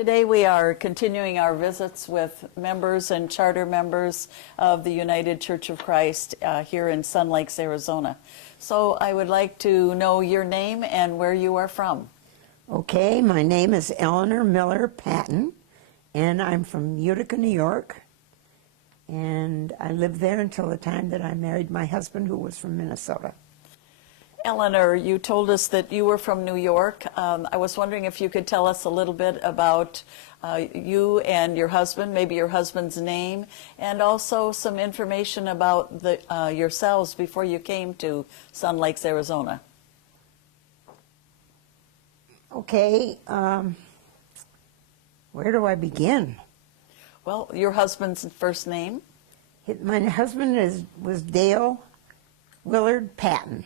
Today we are continuing our visits with members and charter members of the United Church of Christ here in Sun Lakes, Arizona. So I would like to know your name and where you are from. Okay, my name is Eleanor Patton, and I'm from Utica, New York. And I lived there until the time that I married my husband, who was from Minnesota. Eleanor, you told us that you were from New York. I was wondering if you could tell us a little bit about you and your husband, maybe your husband's name, and also some information about yourselves before you came to Sun Lakes, Arizona. Okay, where do I begin? Well, your husband's first name? My husband was Dale Willard Patton.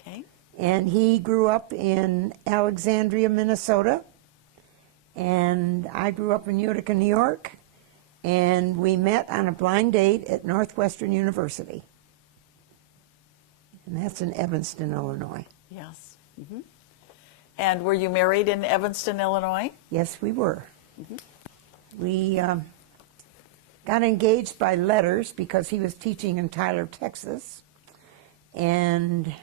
Okay. And he grew up in Alexandria, Minnesota. And I grew up in Utica, New York. And we met on a blind date at Northwestern University. And that's in Evanston, Illinois. Yes. Mm-hmm. And were you married in Evanston, Illinois? Yes, we were. Mm-hmm. We got engaged by letters because he was teaching in Tyler, Texas. And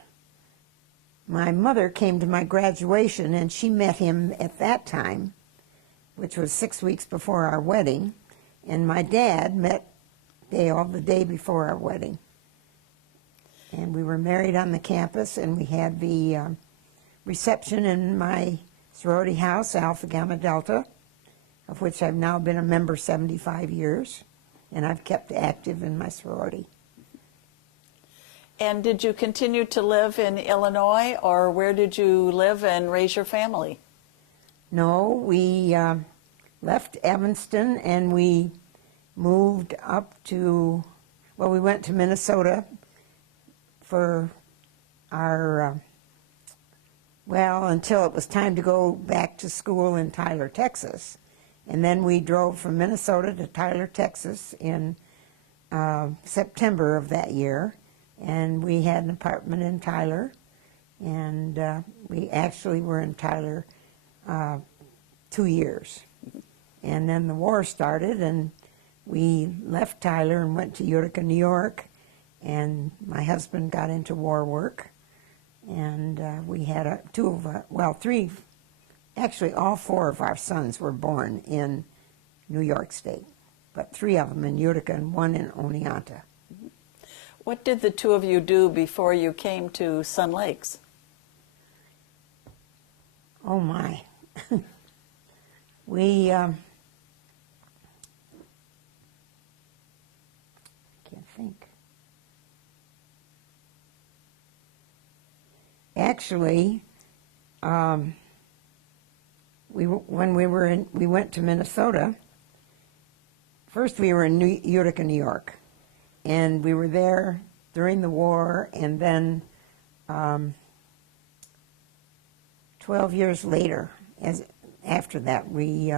my mother came to my graduation, and she met him at that time, which was 6 weeks before our wedding. And my dad met Dale the day before our wedding. And we were married on the campus, and we had the reception in my sorority house, Alpha Gamma Delta, of which I've now been a member 75 years, and I've kept active in my sorority. And did you continue to live in Illinois, or where did you live and raise your family? No, we left Evanston and we moved up to, well, we went to Minnesota for our, well, until it was time to go back to school in Tyler, Texas. And then we drove from Minnesota to Tyler, Texas in September of that year. And we had an apartment in Tyler. And we actually were in Tyler 2 years. And then the war started, and we left Tyler and went to Utica, New York. And my husband got into war work. And we had three, actually all four of our sons were born in New York State, but 3 of them in Utica and 1 in Oneonta. What did the 2 of you do before you came to Sun Lakes? Oh my. We, I can't think. Actually, we went to Minnesota. First, we were in Utica, New York, and we were there during the war. And then, 12 years later, after that, we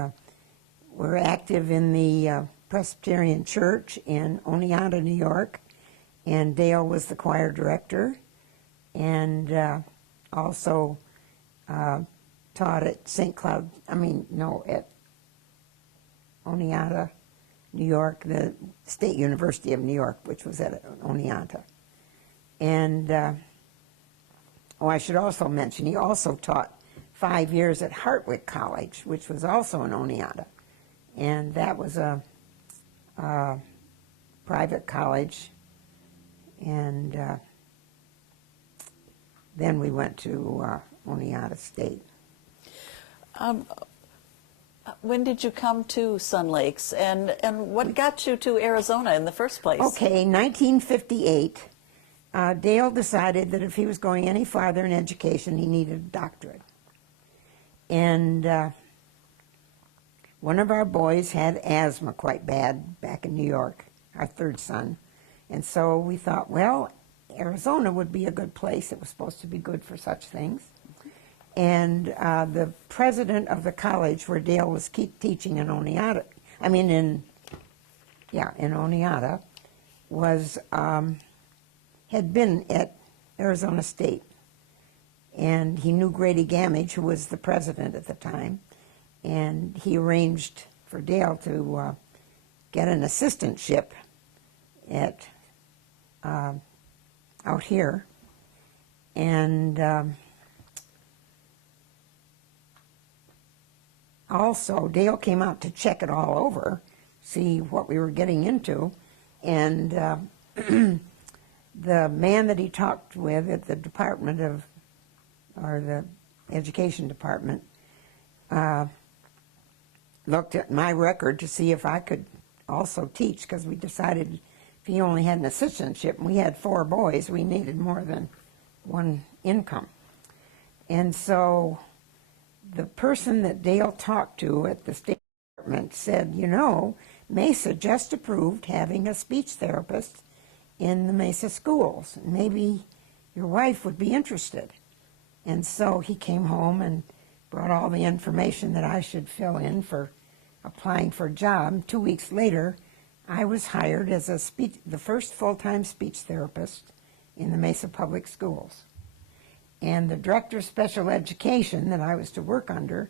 were active in the Presbyterian Church in Oneonta, New York, and Dale was the choir director, and also taught at at Oneonta, New York, the State University of New York, which was at Oneonta. And, I should also mention, he also taught 5 years at Hartwick College, which was also in Oneonta. And that was a private college. And then we went to Oneonta State. When did you come to Sun Lakes, and what got you to Arizona in the first place? Okay, 1958, Dale decided that if he was going any farther in education, he needed a doctorate. And one of our boys had asthma quite bad back in New York, our 3rd son. And so we thought, well, Arizona would be a good place. It was supposed to be good for such things. And the president of the college where Dale was teaching in Oneonta, in Oneonta, was had been at Arizona State, and he knew Grady Gamage, who was the president at the time, and he arranged for Dale to get an assistantship at out here, and also Dale came out to check it all over, see what we were getting into, and the man that he talked with at the Department of, or the Education Department, looked at my record to see if I could also teach, because we decided if he only had an assistantship and we had 4 boys, we needed more than one income. And so the person that Dale talked to at the State Department said, you know, Mesa just approved having a speech therapist in the Mesa schools. Maybe your wife would be interested. And so he came home and brought all the information that I should fill in for applying for a job. 2 weeks later, I was hired as the first full-time speech therapist in the Mesa Public Schools. And the director of special education that I was to work under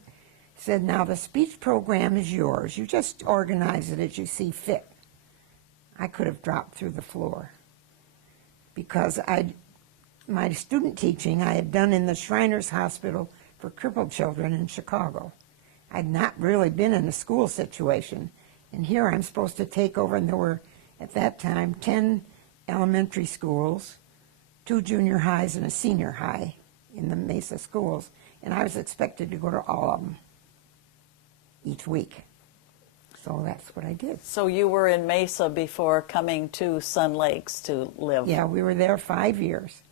said, now the speech program is yours. You just organize it as you see fit. I could have dropped through the floor, because my student teaching I had done in the Shriners Hospital for crippled children in Chicago. I'd not really been in a school situation, and here I'm supposed to take over, and there were, at that time, 10 elementary schools, 2 junior highs, and a senior high in the Mesa schools, and I was expected to go to all of them each week. So that's what I did. So you were in Mesa before coming to Sun Lakes to live? Yeah, we were there 5 years.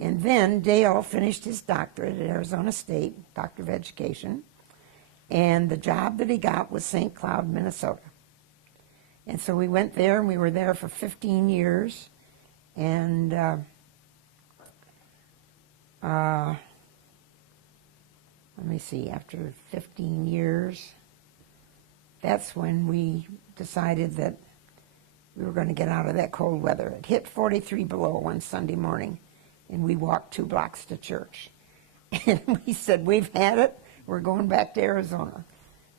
And then Dale finished his doctorate at Arizona State, Doctor of Education, and the job that he got was St. Cloud, Minnesota. And so we went there, and we were there for 15 years, and let me see, after 15 years, that's when we decided that we were going to get out of that cold weather. It hit 43 below one Sunday morning, and we walked 2 blocks to church. And we said, we've had it, we're going back to Arizona.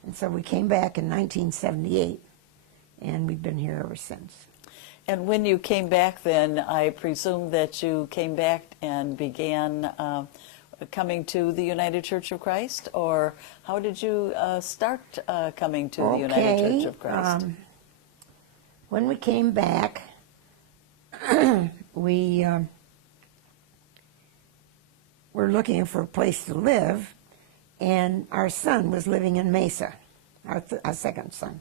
And so we came back in 1978, and we've been here ever since. And when you came back then, I presume that you came back and began coming to the United Church of Christ, or how did you start coming to the United Church of Christ? When we came back, we were looking for a place to live, and our son was living in Mesa, our second son.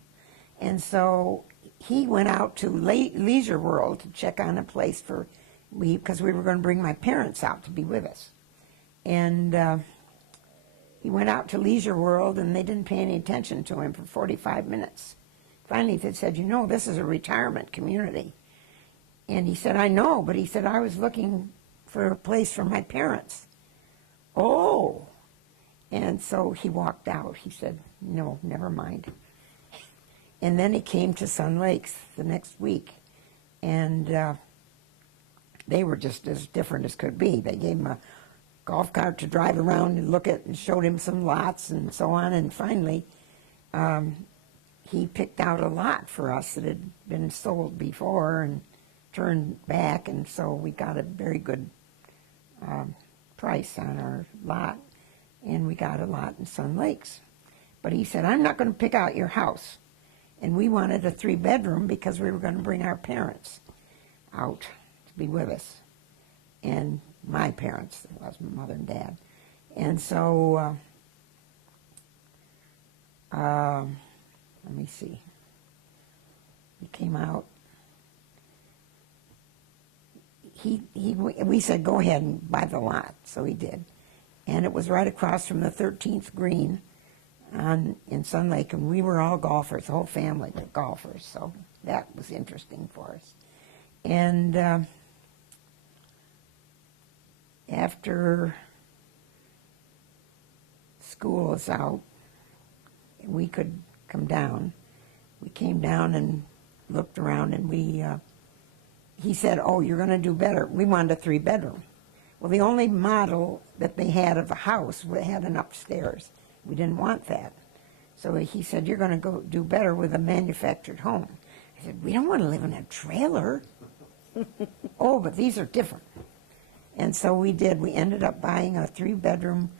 And so he went out to Leisure World to check on a place for because we were going to bring my parents out to be with us. And he went out to Leisure World, and they didn't pay any attention to him for 45 minutes. Finally, they said, you know, this is a retirement community. And he said, I know, but he said, I was looking for a place for my parents. Oh. And so he walked out. He said, no, never mind. And then he came to Sun Lakes the next week, and they were just as different as could be. They gave him a golf cart to drive around and look at, and showed him some lots and so on. And finally, he picked out a lot for us that had been sold before and turned back, and so we got a very good price on our lot, and we got a lot in Sun Lakes. But he said, I'm not going to pick out your house. And we wanted a 3-bedroom because we were going to bring our parents out to be with us. And my parents, it was my mother and dad. And so, let me see. We came out. We said, go ahead and buy the lot. So he did. And it was right across from the 13th green in Sun Lake, and we were all golfers. The whole family were golfers, so that was interesting for us. And after school was out, we could come down. We came down and looked around, and he said, oh, you're going to do better. We wanted a 3-bedroom. Well, the only model that they had of a house had an upstairs. We didn't want that. So he said, you're going to go do better with a manufactured home. I said, we don't want to live in a trailer. Oh, but these are different. And so we did. We ended up buying a 3-bedroom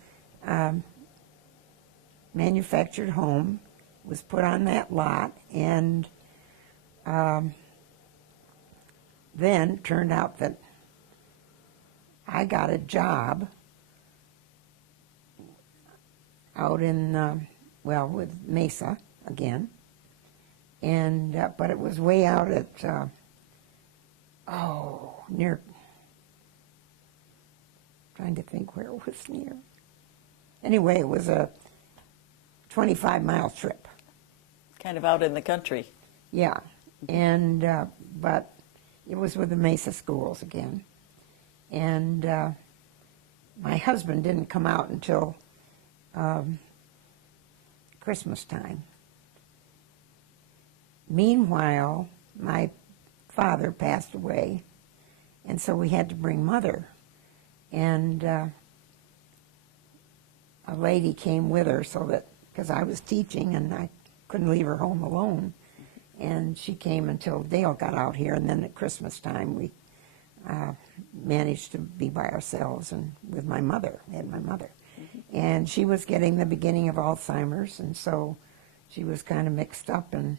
manufactured home, was put on that lot, and then turned out that I got a job out in, well, with Mesa again, and but it was way out at, near, trying to think where it was near. Anyway, it was a 25-mile trip. Kind of out in the country. Yeah, and but it was with the Mesa schools again, and my husband didn't come out until Christmas time. Meanwhile, my father passed away, and so we had to bring Mother, and a lady came with her so that, because I was teaching and I couldn't leave her home alone, and she came until Dale got out here, and then at Christmas time we managed to be by ourselves and with my mother. I had my mother. And she was getting the beginning of Alzheimer's, and so she was kind of mixed up, and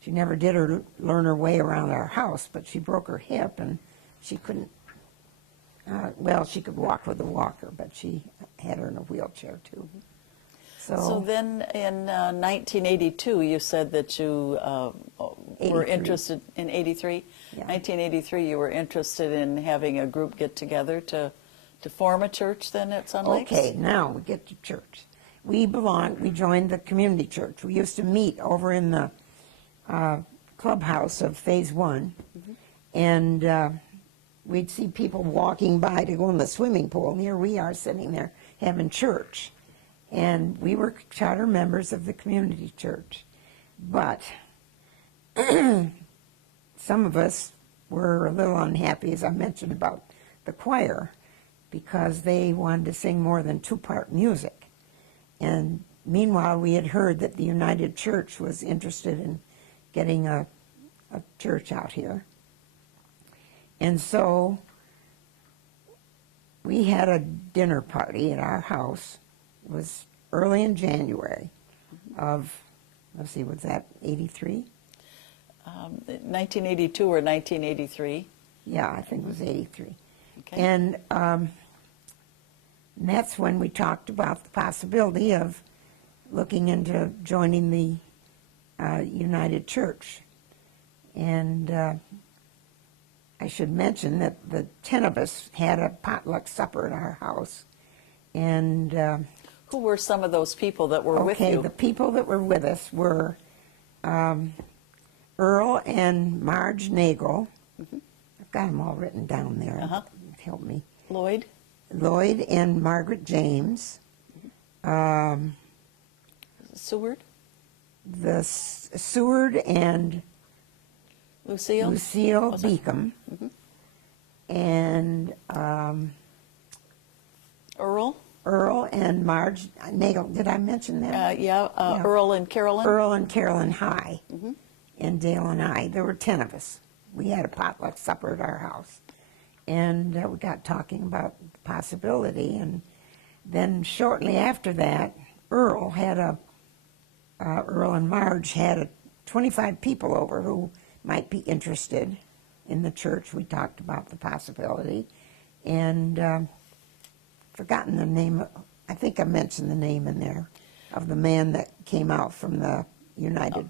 she never did learn her way around our house, but she broke her hip, and she couldn't, well, she could walk with a walker, but she had her in a wheelchair, too. So then in 1982, you said that you were interested in 83? Yeah. 1983, you were interested in having a group get together to form a church then at Sun Lakes? Okay, now we get to church. We joined the community church. We used to meet over in the clubhouse of Phase 1, and we'd see people walking by to go in the swimming pool, and here we are sitting there having church. And we were charter members of the community church. But some of us were a little unhappy, as I mentioned, about the choir, because they wanted to sing more than 2-part music. And meanwhile, we had heard that the United Church was interested in getting a church out here. And so we had a dinner party at our house. It was early in January of, let's see, was that 83? 1982 or 1983? Yeah, I think it was 83. Okay. And that's when we talked about the possibility of looking into joining the United Church. And I should mention that the 10 of us had a potluck supper at our house. And who were some of those people that were with you? Okay, the people that were with us were Earl and Marge Nagel. I've got them all written down there. Help me. Lloyd and Margaret James. Seward? Seward and Lucille Beacom. And Earl and Marge Nagel. Did I mention that? Yeah. Earl and Carolyn? Earl and Carolyn High. And Dale and I. There were 10 of us. We had a potluck supper at our house. And we got talking about the possibility. And then shortly after that, Earl and Marge had 25 people over who might be interested in the church. We talked about the possibility. And forgotten the name, I mentioned the name in there, of the man that came out from the United.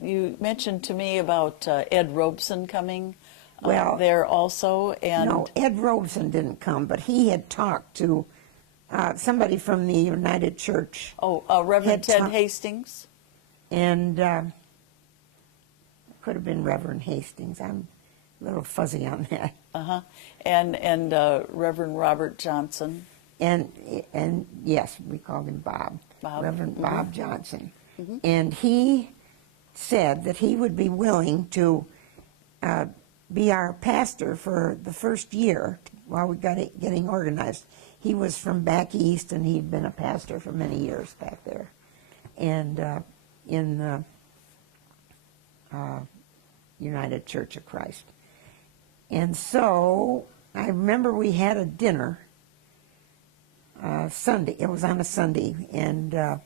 You mentioned to me about Ed Robeson coming Well, there also. And no, Ed Robeson didn't come, but he had talked to somebody from the United Church. Reverend Ted Hastings? And could have been Reverend Hastings. I'm a little fuzzy on that. And Reverend Robert Johnson. And yes, we called him Bob. Reverend Bob Johnson. And he said that he would be willing to be our pastor for the first year while we got it getting organized. He was from back east, and he'd been a pastor for many years back there. and in the United Church of Christ. And so I remember we had a dinner Sunday. It was on a Sunday, and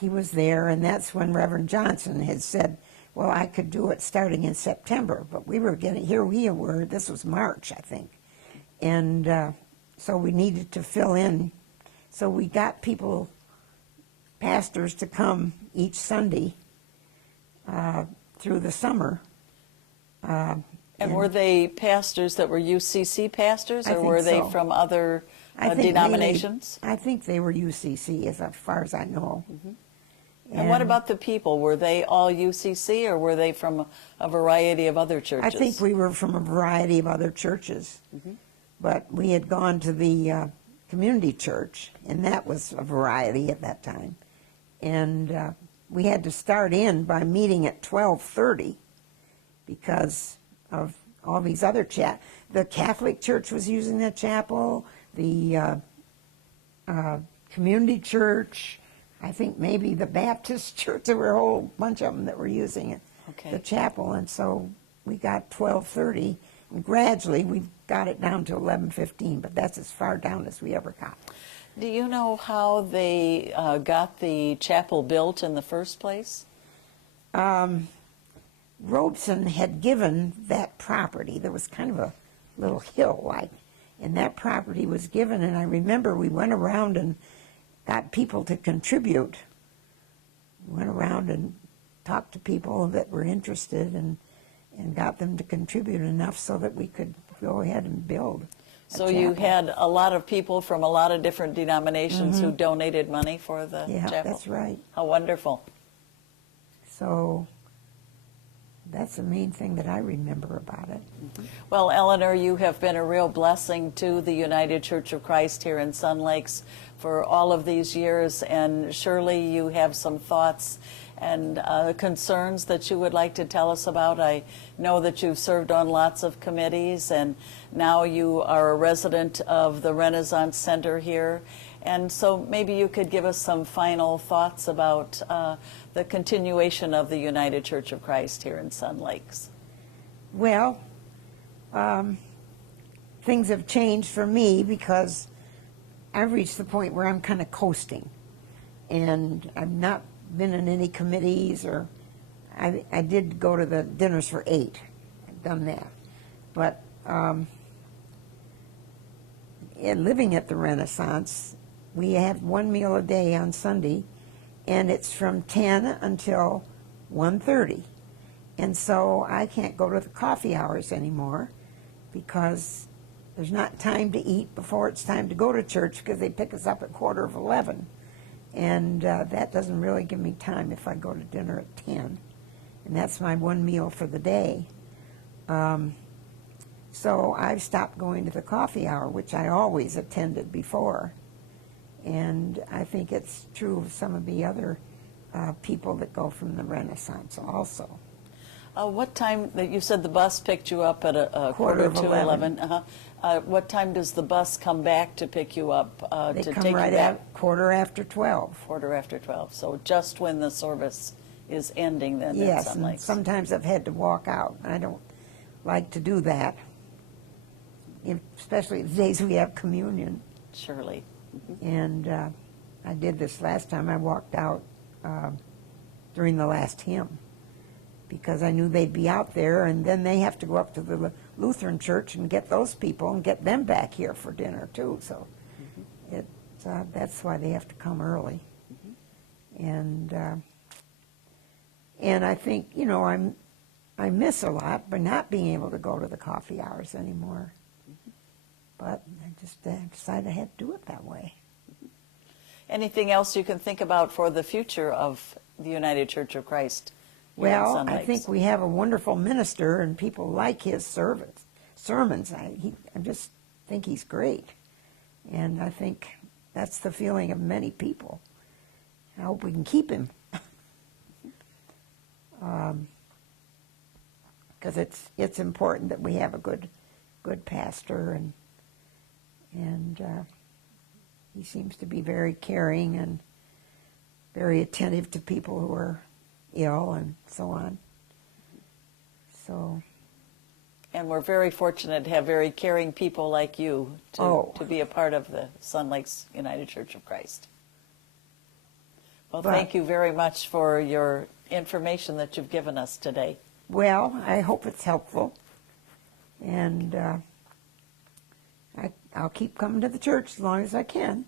he was there, and that's when Reverend Johnson had said, well, I could do it starting in September, but we were getting, here we were, this was March, I think, and so we needed to fill in. So we got people, pastors, to come each Sunday through the summer. And were they pastors that were UCC pastors, I or think were they so. from other I think denominations? I think they were UCC, as far as I know. And what about the people? Were they all UCC, or were they from a variety of other I churches? think we were from a variety of other churches, but we had gone to the community church, and that was a variety at that time. And we had to start in by meeting at 12:30 because of all these other the Catholic Church was using that chapel, the community church, I think maybe the Baptist church. There were a whole bunch of them that were using it, the chapel, and so we got 12:30, and gradually we got it down to 11:15, but that's as far down as we ever got. Do you know how they got the chapel built in the first place? Robeson had given that property. There was kind of a little hill, and that property was given, and I remember we went around and got people to contribute. We went around and talked to people that were interested and got them to contribute enough so that we could go ahead and build a So you chapel. had a lot of people from a lot of different denominations who donated money for the Yeah, chapel? that's right. How wonderful. So that's the main thing that I remember about it. Well, Eleanor, you have been a real blessing to the United Church of Christ here in Sun Lakes for all of these years, and surely you have some thoughts and concerns that you would like to tell us about. I know that you've served on lots of committees, and now you are a resident of the Renaissance Center here, and so maybe you could give us some final thoughts about the continuation of the United Church of Christ here in Sun Lakes. Well, things have changed for me because I've reached the point where I'm kind of coasting, and I've not been in any committees, or I did go to the dinners for 8. I've done that, but living at the Renaissance, we have one meal a day on Sunday, and it's from 10 until 1:30. And so I can't go to the coffee hours anymore because there's not time to eat before it's time to go to church because they pick us up at 11:15. And that doesn't really give me time if I go to dinner at 10. And that's my one meal for the day. So I've stopped going to the coffee hour, which I always attended before. And I think it's true of some of the other people that go from the Renaissance also. What time, you said the bus picked you up at a Quarter quarter of to 11. 11? What time does the bus come back to pick you up? They to come take right you back? at 12:15. Quarter after 12. So just when the service is ending then in Yes, Sun and Lakes. sometimes I've had to walk out. I don't like to do that, especially the days we have communion. Surely. And I did this last time. I walked out during the last hymn because I knew they'd be out there, and then they have to go up to the Lutheran church and get those people and get them back here for dinner too. So that's why they have to come early. And I think, you know, I miss a lot by not being able to go to the coffee hours anymore. But I just decided I had to do it that way. Anything else you can think about for the future of the United Church of Christ here in Well, Sun I Lakes? think we have a wonderful minister, and people like his sermons. I just think he's great. And I think that's the feeling of many people. I hope we can keep him. Because it's important that we have a good pastor, and he seems to be very caring, and I think he has a good heart. And I think very attentive to people who are ill and so on. So, And we're very fortunate to have very caring people like you to be a part of the Sun Lakes United Church of Christ. Well, thank you very much for your information that you've given us today. Well, I hope it's helpful. And I'll keep coming to the church as long as I can.